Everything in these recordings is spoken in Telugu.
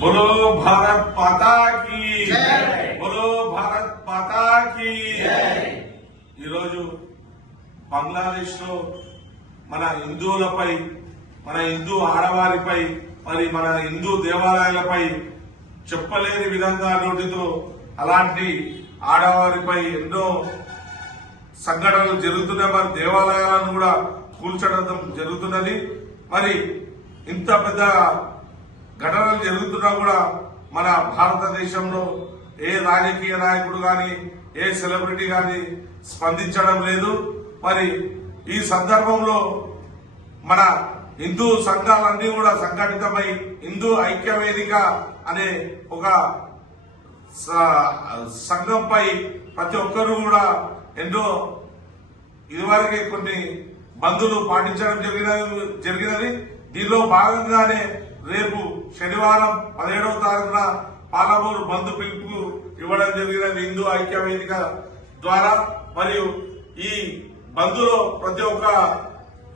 बोलो भारत माता की జై. बोलो भारत माता की ఈరోజు బంగ్లాదేశ్ లో మన హిందువులపై మన హిందూ ఆడవారిపై మరి మన హిందూ దేవాలయాలపై చెప్పలేని విధంగా నోటితో అలాంటి ఆడవారిపై ఎన్నో సంఘటనలు జరుగుతున్నాయి మరి దేవాలయాలను కూడా కూల్చడం జరుగుతున్నది మరి ఇంత పెద్ద ఘటనలు జరుగుతున్నా కూడా మన భారతదేశంలో ఏ రాజకీయ నాయకుడు గాని ఏ సెలబ్రిటీ గాని స్పందించడం లేదు. మరి ఈ సందర్భంలో మన హిందూ సంఘాలన్నీ కూడా సంఘటితమై హిందూ ఐక్య వేదిక అనే ఒక సంఘంపై ప్రతి ఒక్కరూ కూడా ఎన్నో ఇదివరకే కొన్ని బంధులు పాటించడం జరిగిన జరిగినది. దీనిలో భాగంగానే రేపు శనివారం పదిహేడవ తారీఖున పాలమూరు బంధు పిలుపు ఇవ్వడం జరిగినది హిందూ ఐక్య వేదిక ద్వారా మరియు ఈ బంధులో ప్రతి ఒక్క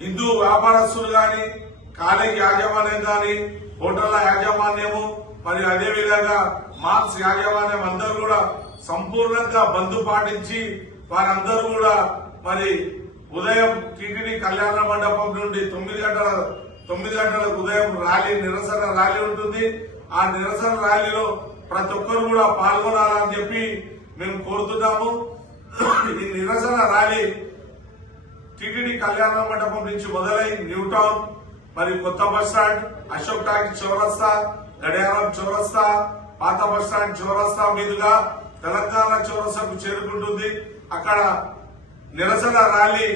హిందూ వ్యాపారస్తులు గాని కాలేజీ యాజమాన్యం గాని హోటళ్ళ యాజమాన్యము మరియు అదేవిధంగా మార్క్స్ యాజమాన్యం అందరూ కూడా సంపూర్ణంగా బంధు పాటించి వారందరూ కూడా మరి ఉదయం టీటీడీ కళ్యాణ మండపం నుండి తొమ్మిది గంటల తొమ్మిది గంటలకు ఉదయం ర్యాలీ నిరసన ర్యాలీ ఉంటుంది. ఆ నిరసన ర్యాలీలో ప్రతి ఒక్కరు కూడా పాల్గొనాలని చెప్పి మేము కోరుతున్నాము. ఈ నిరసన ర్యాలీ టిటిడి కళ్యాణ మండపం నుంచి మొదలై న్యూ టౌన్ మరియు కొత్త బస్ స్టాండ్ అశోక్ టాకీ చౌరస్తా గడియారం చౌరస్తా పాత బస్ స్టాండ్ చౌరస్తా మీదుగా తెలంగాణ చౌరస్తాకు చేరుకుంటుంది. అక్కడ నిరసన ర్యాలీ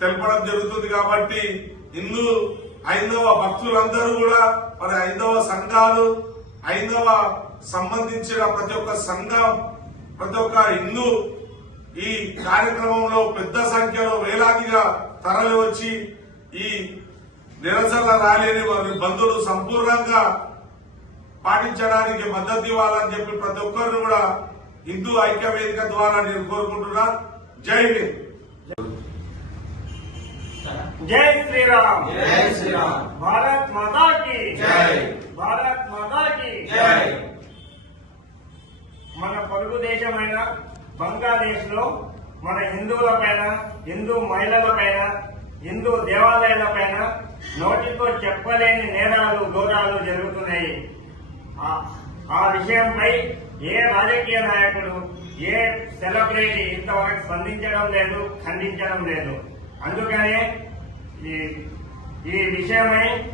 తెలపడం జరుగుతుంది కాబట్టి హిందూ ఐదవ భక్తులందరూ కూడా మరి ఐదవ సంఘాలు ఐందవ సంబంధించిన ప్రతి ఒక్క సంఘం ప్రతి ఒక్క హిందూ ఈ కార్యక్రమంలో పెద్ద సంఖ్యలో వేలాదిగా తరలి వచ్చి ఈ నిరసన ర్యాలీని వారి బంధువులు సంపూర్ణంగా పాటించడానికి మద్దతు ఇవ్వాలని చెప్పి ప్రతి ఒక్కరిని కూడా హిందూ ఐక్య వేదిక ద్వారా నేను కోరుకుంటున్నా. జై హింద్. జై శ్రీరామ్. జై శ్రీరామ్. భారత్ మాతా కి. జై. భారత్ మాతా కి. జై. మన పొరుగు దేశమైన బంగ్లాదేశ్లో మన హిందువుల పైన హిందూ మహిళల పైన హిందూ దేవాలయాల పైన నోటితో చెప్పలేని నేరాలు ఘోరాలు జరుగుతున్నాయి. ఆ- విషయంపై ఏ రాజకీయ నాయకుడు ఏ సెలబ్రిటీ ఇంతవరకు స్పందించడం లేదు ఖండించడం లేదు. అందుకనే ఈ ఈ విషయమై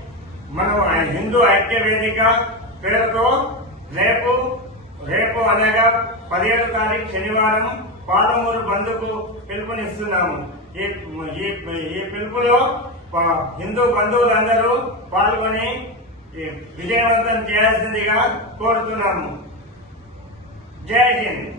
మనం హిందూ ఐక్య వేదిక పేరుతో రేపు రేపు అనగా పదిహేడు తారీఖు శనివారం పాలమూరు బంధుకు పిలుపునిస్తున్నాము. ఈ ఈ పిలుపులో ప- హిందూ బంధువులందరూ పాల్గొని ఈ విజయవంతం చేయాల్సిందిగా కోరుతున్నాము. జై హింద్.